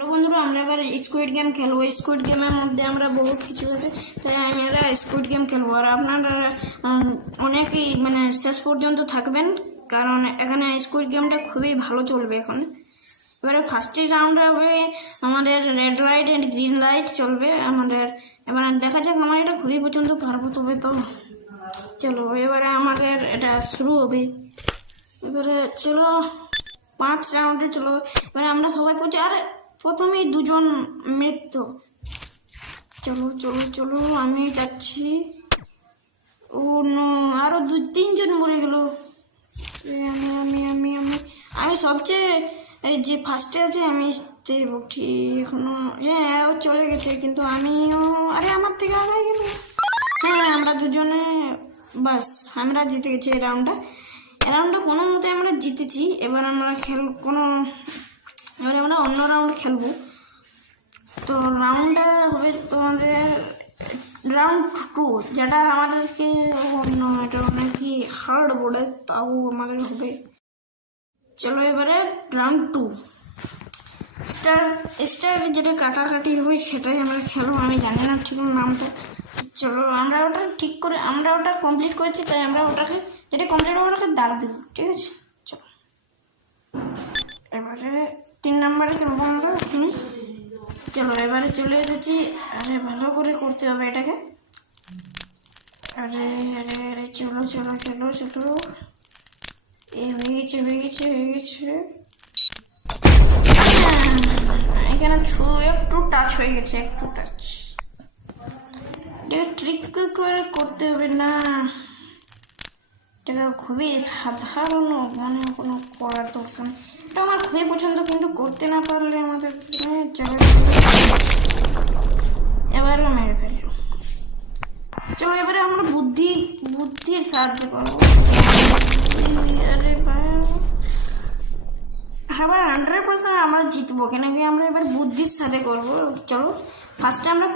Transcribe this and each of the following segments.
Hello বন্ধুরা, আমরা এবার স্কুইড গেম খেলবো। স্কুইড গেমের মধ্যে আমরা বহুত কিছু আছে, তাই আমরা স্কুইড গেম খেলবো। আর আপনারা অনেকেই শেষ পর্যন্ত থাকবেন, কারণ এখানে স্কুইড গেমটা খুবই ভালো চলবে। এখন এবারে ফার্স্টের রাউন্ডে হবে আমাদের red light and green light চলবে আমাদের। এবার দেখা যাক, আমার এটা খুবই পছন্দ, পারবো তবে তো। চলো এবারে আমাদের এটা শুরু হবে। এবারে চলো 5 রাউন্ডে চলো। এবারে আমরা সবাই পড়ছি, আর প্রথমেই 2জন মৃত্যু। চলো চলো চলো, আমি যাচ্ছি। ও নো, আরো 2-3 জন মরে গেল। আমি আমি আমি আমি আমি সবচেয়ে এই যে ফার্স্টে আছে, আমি উঠি এখনো। হ্যাঁ, ও চলে গেছে, কিন্তু আমিও, আরে আমার থেকে আগাই গেল। হ্যাঁ, আমরা 2জনে বাস আমরা জিতে গেছি এই রাউন্ডটা। কোনো মতে আমরা জিতেছি। এবার আমরা এবারে আমরা অন্য রাউন্ড খেলবো। তো রাউন্ডটা হবে তোমাদের রাউন্ড 2, যেটা আমাদেরকে অন্য এটা নাকি হার্ড বোর্ডে, তাও আমাদের হবে। চলো এবারে রাউন্ড 2 স্টার যেটা কাটাকাটি হবে সেটাই আমরা খেলবো। আমি জানি না ঠিক নামটা। চলো আমরা ওটা ঠিক করে, আমরা ওটা কমপ্লিট করেছি, তাই আমরা ওটাকে যেটা কমপ্লিট হবে ওটাকে দাগ দেবো, ঠিক আছে? চলো এবারে 3 নম্বরে চলবো আমরা। চলো এবারে চলে এসেছি। আরে ভালো করে করতে হবে এটাকে। আরে আরে আরে চলো চলো চলো চলো, এই হয়ে গেছে হয়ে গেছে হয়ে গেছে। এখানে একটু টাচ হয়ে গেছে, একটু টাচ। এটা ট্রিক করে করতে হবে না, এটা খুবই সাধারণ, কোনো করার দরকার নেই। এটা আমার খুবই পছন্দ, কিন্তু করতে না পারলে আমাদের এবারও মেরে ফেললো। চলো এবারে আমরা বুদ্ধির সাহায্য করবো। আরে আবার 100% আমরা জিতবো, কেন কি আমরা এবার বুদ্ধির সাথে করবো। চলো ফার্স্টে আমরা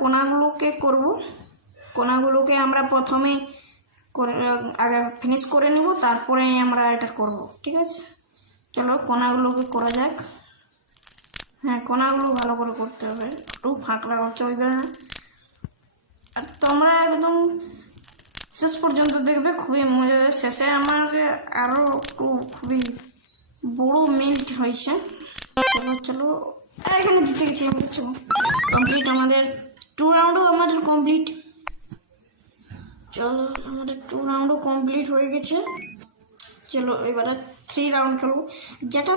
কোনাগুলোকে করবো। কোনাগুলোকে আমরা প্রথমে আগে ফিনিশ করে নিব, তারপরে আমরা এটা করব, ঠিক আছে? চলো কোনাগুলোকে করা যাক। হ্যাঁ, কোনাগুলো ভালো করে করতে হবে, একটু ফাঁকলা করতে হইবে না। আর তোমরা একদম শেষ পর্যন্ত দেখবে, খুবই মজা। শেষে আমার আরও একটু খুবই বড় মেল্ট হয়েছে। চলো চলো, এখানে জিতে গেছি আমরা। চলো কমপ্লিট, আমাদের 2 রাউন্ডও আমাদের কমপ্লিট। চলো আমাদের 2 রাউন্ডও কমপ্লিট হয়ে গেছে। চলো এবারে 3 রাউন্ড খেলবো, যেটাতে